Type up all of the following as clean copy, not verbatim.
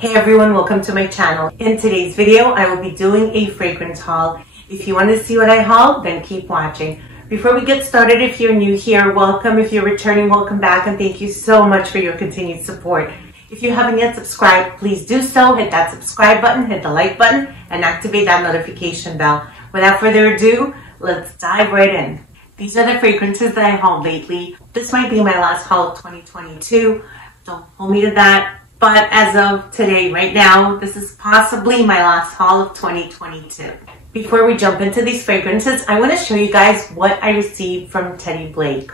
Hey everyone, welcome to my channel. In today's video, I will be doing a fragrance haul. If you want to see what I haul, then keep watching. Before we get started, if you're new here, welcome. If you're returning, welcome back, and thank you so much for your continued support. If you haven't yet subscribed, please do so. Hit that subscribe button, hit the like button, and activate that notification bell. Without further ado, let's dive right in. These are the fragrances that I hauled lately. This might be my last haul of 2022. Don't hold me to that. But as of today, right now, this is possibly my last haul of 2022. Before we jump into these fragrances, I want to show you guys what I received from Teddy Blake.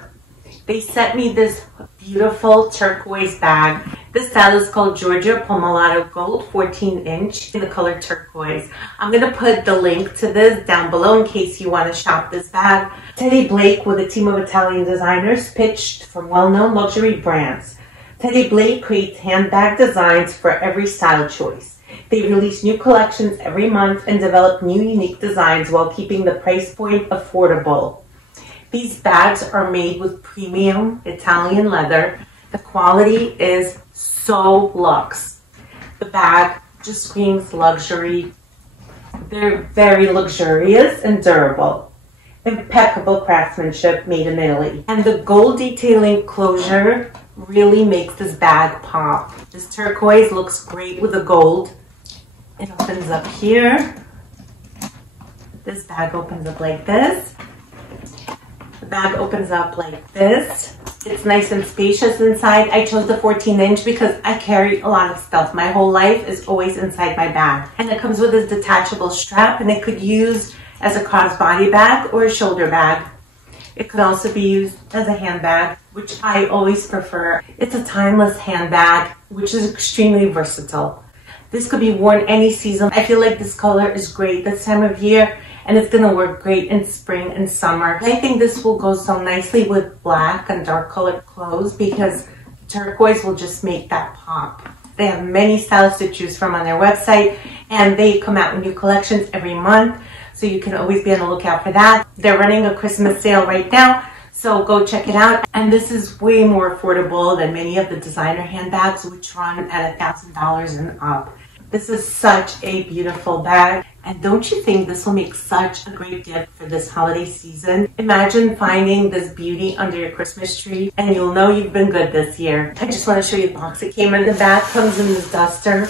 They sent me this beautiful turquoise bag. This style is called Georgia Pomelato Gold 14-inch in the color turquoise. I'm going to put the link to this down below in case you want to shop this bag. Teddy Blake, with a team of Italian designers, pitched from well-known luxury brands. Teddy Blake creates handbag designs for every style choice. They release new collections every month and develop new unique designs while keeping the price point affordable. These bags are made with premium Italian leather. The quality is so luxe. The bag just screams luxury. They're very luxurious and durable. Impeccable craftsmanship made in Italy. And the gold detailing closure really makes this bag pop. This turquoise looks great with the gold. It opens up here. This bag opens up like this. The bag opens up like this. It's nice and spacious inside. I chose the 14-inch because I carry a lot of stuff. My whole life is always inside my bag. And it comes with this detachable strap, and it could use as a crossbody bag or a shoulder bag. It could also be used as a handbag, which I always prefer. It's a timeless handbag, which is extremely versatile. This could be worn any season. I feel like this color is great this time of year, and it's gonna work great in spring and summer. I think this will go so nicely with black and dark colored clothes because turquoise will just make that pop. They have many styles to choose from on their website, and they come out with new collections every month. So you can always be on the lookout for that. They're running a Christmas sale right now, so go check it out. And this is way more affordable than many of the designer handbags, which run at $1,000 and up. This is such a beautiful bag. And don't you think this will make such a great gift for this holiday season? Imagine finding this beauty under your Christmas tree, and you'll know you've been good this year. I just want to show you the box it came in. The bag comes in this duster.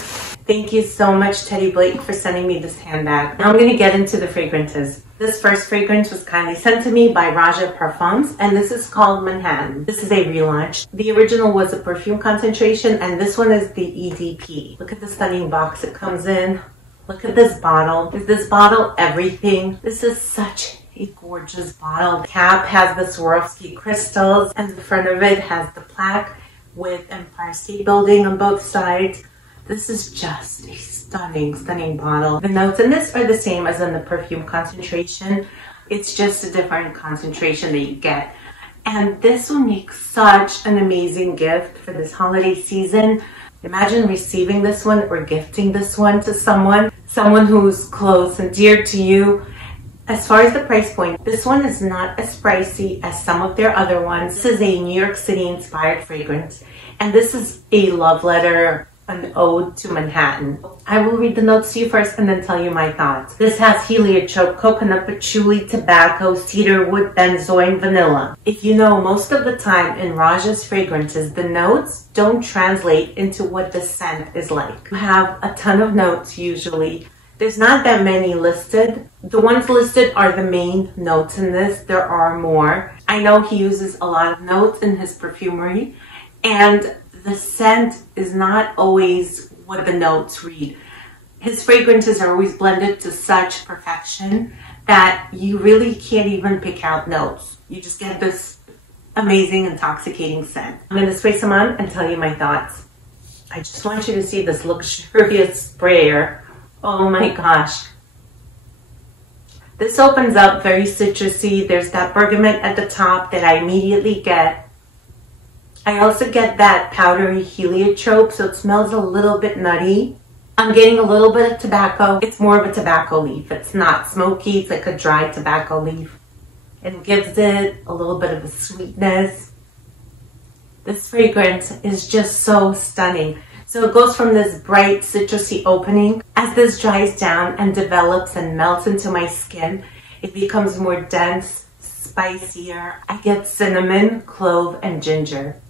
Thank you so much, Teddy Blake, for sending me this handbag. Now I'm going to get into the fragrances. This first fragrance was kindly sent to me by Roja Parfums, and this is called Manhattan. This is a relaunch. The original was a perfume concentration, and this one is the EDP. Look at the stunning box it comes in. Look at this bottle. Is this bottle everything? This is such a gorgeous bottle. The cap has the Swarovski crystals, and the front of it has the plaque with Empire State Building on both sides. This is just a stunning, stunning bottle. The notes in this are the same as in the perfume concentration. It's just a different concentration that you get. And this will make such an amazing gift for this holiday season. Imagine receiving this one or gifting this one to someone who's close and dear to you. As far as the price point, this one is not as pricey as some of their other ones. This is a New York City inspired fragrance. And this is a love letter, an ode to Manhattan. I will read the notes to you first and then tell you my thoughts. This has heliotrope, coconut, patchouli, tobacco, cedar wood, benzoin, vanilla. If you know, most of the time in Roja's fragrances, the notes don't translate into what the scent is like. You have a ton of notes usually. There's not that many listed. The ones listed are the main notes in this. There are more. I know he uses a lot of notes in his perfumery, and the scent is not always what the notes read. His fragrances are always blended to such perfection that you really can't even pick out notes. You just get this amazing, intoxicating scent. I'm going to spray some on and tell you my thoughts. I just want you to see this luxurious sprayer. Oh my gosh. This opens up very citrusy. There's that bergamot at the top that I immediately get. I also get that powdery heliotrope, so it smells a little bit nutty. I'm getting a little bit of tobacco. It's more of a tobacco leaf. It's not smoky. It's like a dry tobacco leaf. It gives it a little bit of a sweetness. This fragrance is just so stunning. So it goes from this bright citrusy opening. As this dries down and develops and melts into my skin, it becomes more dense, spicier. I get cinnamon, clove, and ginger.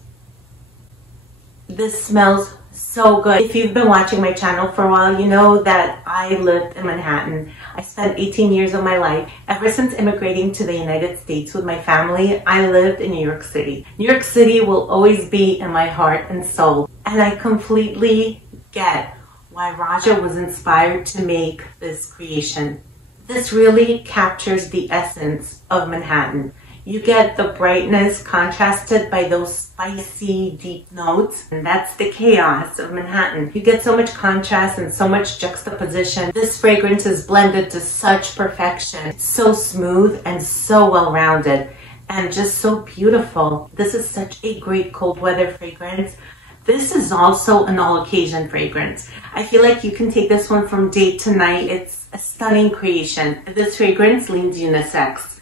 This smells so good. If you've been watching my channel for a while, you know that I lived in Manhattan. I spent 18 years of my life. Ever since immigrating to the United States with my family, I lived in New York City. New York City will always be in my heart and soul. And I completely get why Roja was inspired to make this creation. This really captures the essence of Manhattan. You get the brightness contrasted by those spicy, deep notes, and that's the chaos of Manhattan. You get so much contrast and so much juxtaposition. This fragrance is blended to such perfection. It's so smooth and so well-rounded and just so beautiful. This is such a great cold weather fragrance. This is also an all-occasion fragrance. I feel like you can take this one from day to night. It's a stunning creation. This fragrance leans unisex.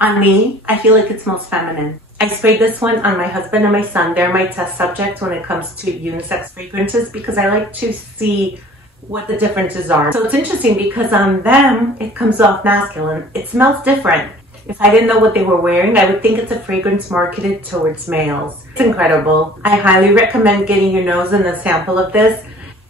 On me, I feel like it smells feminine. I sprayed this one on my husband and my son. They're my test subjects when it comes to unisex fragrances because I like to see what the differences are. So it's interesting because on them, it comes off masculine. It smells different. If I didn't know what they were wearing, I would think it's a fragrance marketed towards males. It's incredible. I highly recommend getting your nose in a sample of this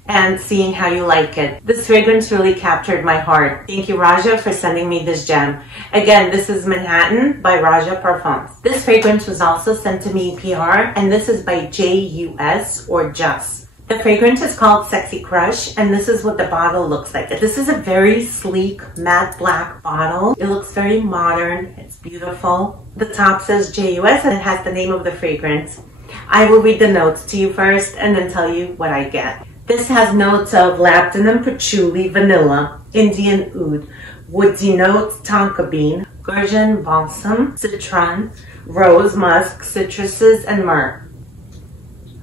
and seeing how you like it. This fragrance really captured my heart. Thank you, Roja, for sending me this gem. Again, this is Manhattan by Roja Parfums. This fragrance was also sent to me in PR, and this is by J.U.S. or J.U.S. The fragrance is called Sexy Crush, and this is what the bottle looks like. This is a very sleek, matte black bottle. It looks very modern. It's beautiful. The top says J.U.S. and it has the name of the fragrance. I will read the notes to you first and then tell you what I get. This has notes of labdanum, patchouli, vanilla, Indian oud, woodsy notes, tonka bean, gurjan, balsam, citron, rose, musk, citruses, and myrrh.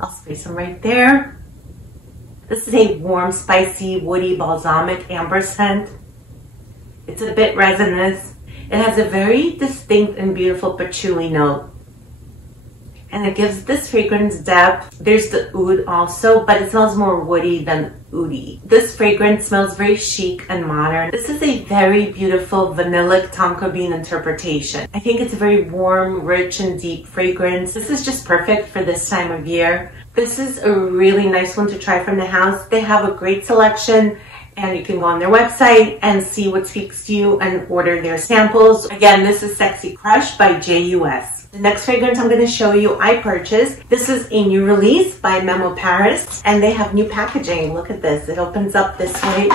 I'll spray some right there. This is a warm, spicy, woody, balsamic amber scent. It's a bit resinous. It has a very distinct and beautiful patchouli note. And it gives this fragrance depth. There's the oud also, but it smells more woody than oudy. This fragrance smells very chic and modern. This is a very beautiful vanillic tonka bean interpretation. I think it's a very warm, rich, and deep fragrance. This is just perfect for this time of year. This is a really nice one to try from the house. They have a great selection, and you can go on their website and see what speaks to you and order their samples. Again, this is Sexy Crush by J.U.S. The next fragrance I'm going to show you, I purchased. This is a new release by Memo Paris, and they have new packaging. Look at this. It opens up this way.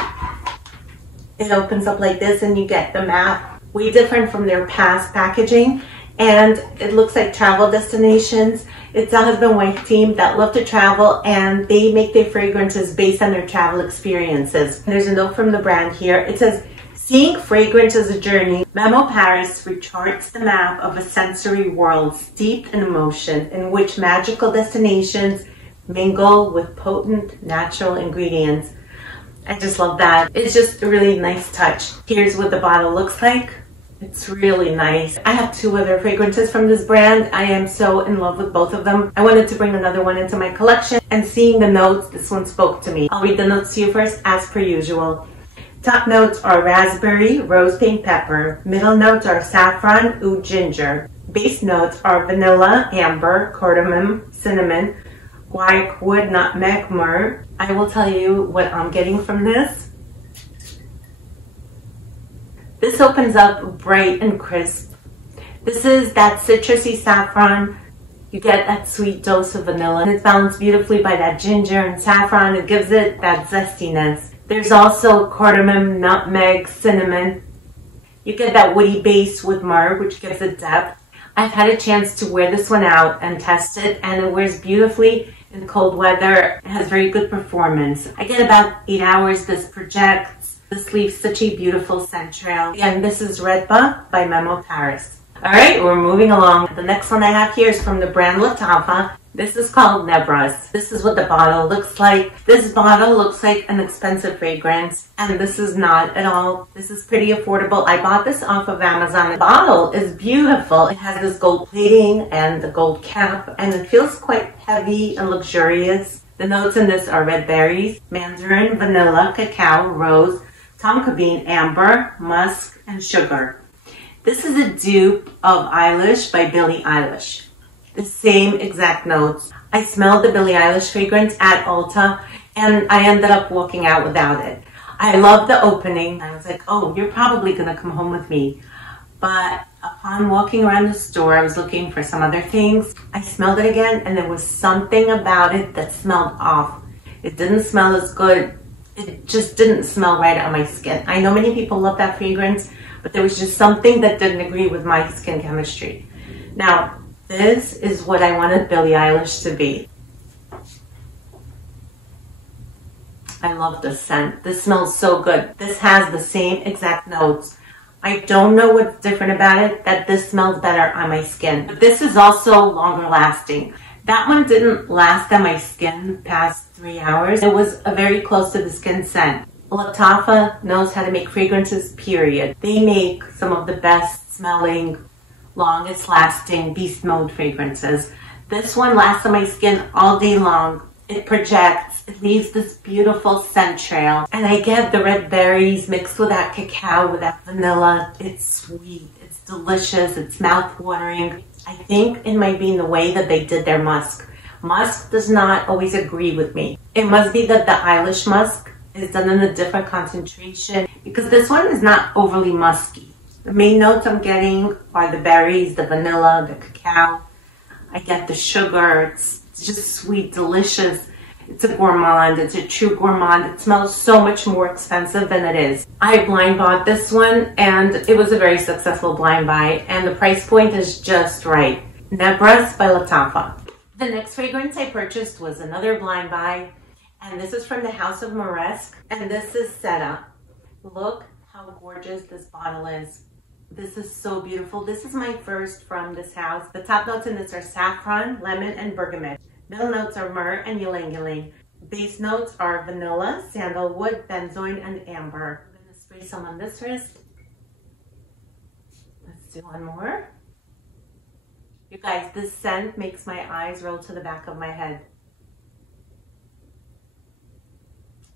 It opens up like this, and you get the map. Way different from their past packaging, and it looks like travel destinations. It's a husband-wife team that love to travel, and they make their fragrances based on their travel experiences. There's a note from the brand here. It says, seeing fragrance as a journey, Memo Paris recharts the map of a sensory world steeped in emotion in which magical destinations mingle with potent natural ingredients. I just love that. It's just a really nice touch. Here's what the bottle looks like. It's really nice. I have two other fragrances from this brand. I am so in love with both of them. I wanted to bring another one into my collection, and seeing the notes, this one spoke to me. I'll read the notes to you first, as per usual. Top notes are raspberry, rose pink pepper. Middle notes are saffron, oud, ginger. Base notes are vanilla, amber, cardamom, cinnamon, guaiac wood, nutmeg, myrrh. I will tell you what I'm getting from this. This opens up bright and crisp. This is that citrusy saffron. You get that sweet dose of vanilla, and it's balanced beautifully by that ginger and saffron. It gives it that zestiness. There's also cardamom, nutmeg, cinnamon. You get that woody base with myrrh, which gives it depth. I've had a chance to wear this one out and test it, and it wears beautifully in cold weather. It has very good performance. I get about 8 hours. This projects. This leaves such a beautiful scent trail. Again, this is Retba by Memo Paris. All right, we're moving along. The next one I have here is from the brand Lataffa. This is called Nebras. This is what the bottle looks like. This bottle looks like an expensive fragrance, and this is not at all. This is pretty affordable. I bought this off of Amazon. The bottle is beautiful. It has this gold plating and the gold cap, and it feels quite heavy and luxurious. The notes in this are red berries, mandarin, vanilla, cacao, rose, tonka bean, amber, musk, and sugar. This is a dupe of Eilish by Billie Eilish. The same exact notes. I smelled the Billie Eilish fragrance at Ulta and I ended up walking out without it. I loved the opening. I was like, oh, you're probably gonna come home with me. But upon walking around the store, I was looking for some other things. I smelled it again and there was something about it that smelled off. It didn't smell as good. It just didn't smell right on my skin. I know many people love that fragrance, but there was just something that didn't agree with my skin chemistry. Now, this is what I wanted Billie Eilish to be. I love this scent. This smells so good. This has the same exact notes. I don't know what's different about it, that this smells better on my skin. But this is also longer lasting. That one didn't last on my skin past 3 hours. It was a very close to the skin scent. Lataffa knows how to make fragrances, period. They make some of the best smelling, longest lasting beast mode fragrances. This one lasts on my skin all day long. It projects, it leaves this beautiful scent trail. And I get the red berries mixed with that cacao, with that vanilla. It's sweet, it's delicious, it's mouth-watering. I think it might be in the way that they did their musk. Musk does not always agree with me. It must be that the Eilish musk is done in a different concentration because this one is not overly musky. The main notes I'm getting are the berries, the vanilla, the cacao. I get the sugar. It's just sweet, delicious. It's a gourmand. It's a true gourmand. It smells so much more expensive than it is. I blind bought this one and it was a very successful blind buy and the price point is just right. Nebras by Lataffa. The next fragrance I purchased was another blind buy and this is from the house of Moresque and this is Seta. Look how gorgeous this bottle is. This is so beautiful. This is my first from this house. The top notes in this are saffron, lemon, and bergamot. Middle notes are myrrh and ylang-ylang. Base notes are vanilla, sandalwood, benzoin, and amber. I'm going to spray some on this wrist. Let's do one more. You guys, this scent makes my eyes roll to the back of my head.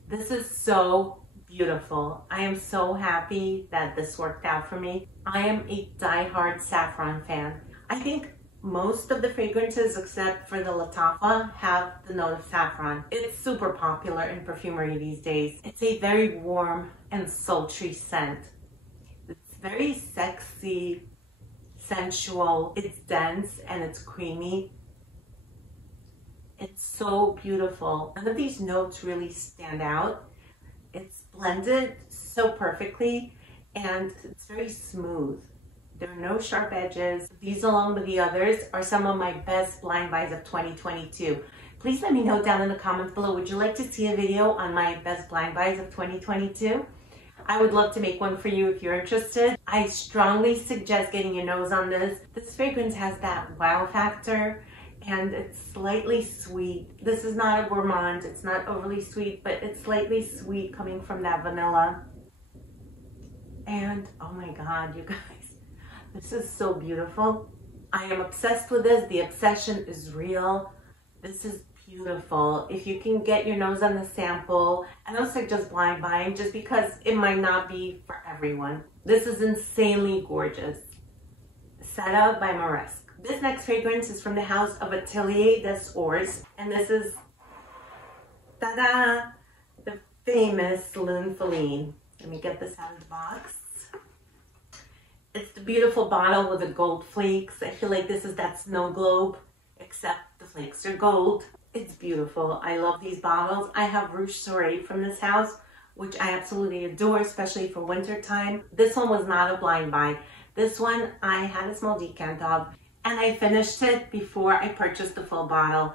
This is so beautiful. I am so happy that this worked out for me. I am a die-hard saffron fan. I think most of the fragrances except for the Lataffa have the note of saffron. It's super popular in perfumery these days. It's a very warm and sultry scent. It's very sexy, sensual, it's dense and it's creamy. It's so beautiful. None of these notes really stand out. It's blended so perfectly and it's very smooth. There are no sharp edges. These along with the others are some of my best blind buys of 2022. Please let me know down in the comments below, would you like to see a video on my best blind buys of 2022? I would love to make one for you if you're interested. I strongly suggest getting your nose on this. This fragrance has that wow factor and it's slightly sweet. This is not a gourmand, it's not overly sweet, but it's slightly sweet coming from that vanilla. And oh my God, you guys, this is so beautiful. I am obsessed with this. The obsession is real. This is beautiful. If you can get your nose on the sample, I don't suggest blind buying just because it might not be for everyone. This is insanely gorgeous. Seta by Moresque. This next fragrance is from the house of Atelier des and this is, ta-da, the famous Lune Feline. Let me get this out of the box. It's the beautiful bottle with the gold flakes. I feel like this is that snow globe, except the flakes are gold. It's beautiful. I love these bottles. I have Rouge Soirée from this house, which I absolutely adore, especially for winter time. This one was not a blind buy. This one I had a small decant of, and I finished it before I purchased the full bottle.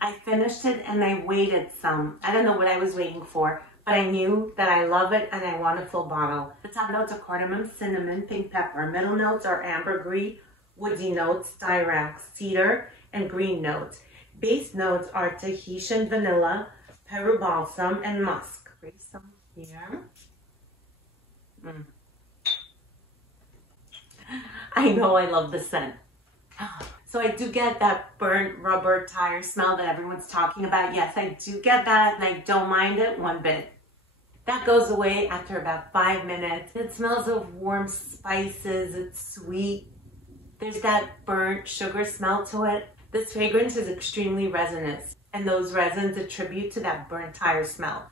I finished it and I waited some. I don't know what I was waiting for, but I knew that I love it and I want a full bottle. The top notes are cardamom, cinnamon, pink pepper. Middle notes are ambergris, woody notes, styrax, cedar, and green notes. Base notes are Tahitian vanilla, Peru balsam, and musk. Raise some here. I know I love the scent. So I do get that burnt rubber tire smell that everyone's talking about. Yes, I do get that, and I don't mind it one bit. That goes away after about 5 minutes. It smells of warm spices. It's sweet. There's that burnt sugar smell to it. This fragrance is extremely resinous, and those resins attribute to that burnt tire smell.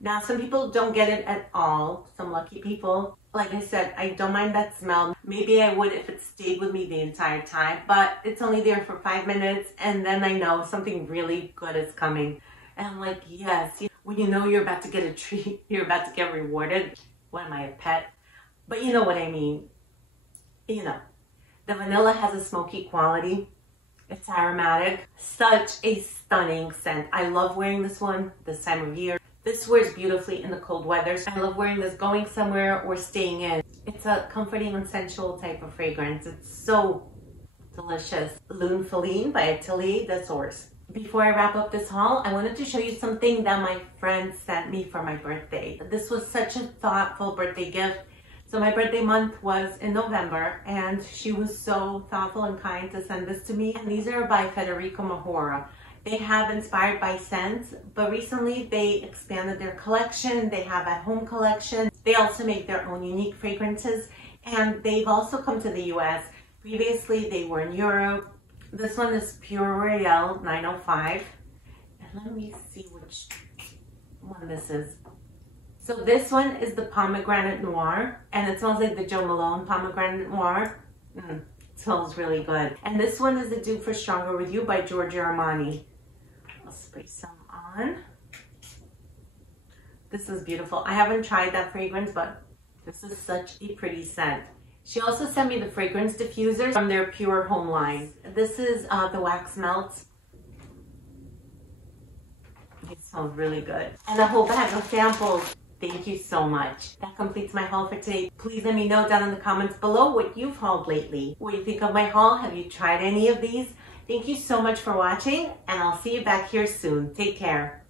Now, some people don't get it at all. Some lucky people. Like I said, I don't mind that smell. Maybe I would if it stayed with me the entire time, but it's only there for 5 minutes, and then I know something really good is coming. And I'm like, yes, when you know you're about to get a treat, you're about to get rewarded. What am I, a pet? But you know what I mean. You know, the vanilla has a smoky quality. It's aromatic. Such a stunning scent. I love wearing this one this time of year. This wears beautifully in the cold weather. I love wearing this going somewhere or staying in. It's a comforting and sensual type of fragrance. It's so delicious. Lune Feline by Atelier, the source. Before I wrap up this haul, I wanted to show you something that my friend sent me for my birthday. This was such a thoughtful birthday gift. So my birthday month was in November, and she was so thoughtful and kind to send this to me. And these are by Federico Mahora. They have Inspired by Scents, but recently they expanded their collection. They have at-home collection. They also make their own unique fragrances, and they've also come to the U.S. Previously, they were in Europe. This one is Pure Royale 905. And let me see which one this is. So this one is the Pomegranate Noir, and it smells like the Jo Malone Pomegranate Noir. It smells really good. And this one is the dupe for Stronger With You by Giorgio Armani. I'll spray some on. This is beautiful. I haven't tried that fragrance, but this is such a pretty scent. She also sent me the fragrance diffusers from their Pure Home line. This is the Wax Melts. It smells really good. And a whole bag of samples. Thank you so much. That completes my haul for today. Please let me know down in the comments below what you've hauled lately. What do you think of my haul? Have you tried any of these? Thank you so much for watching, and I'll see you back here soon. Take care.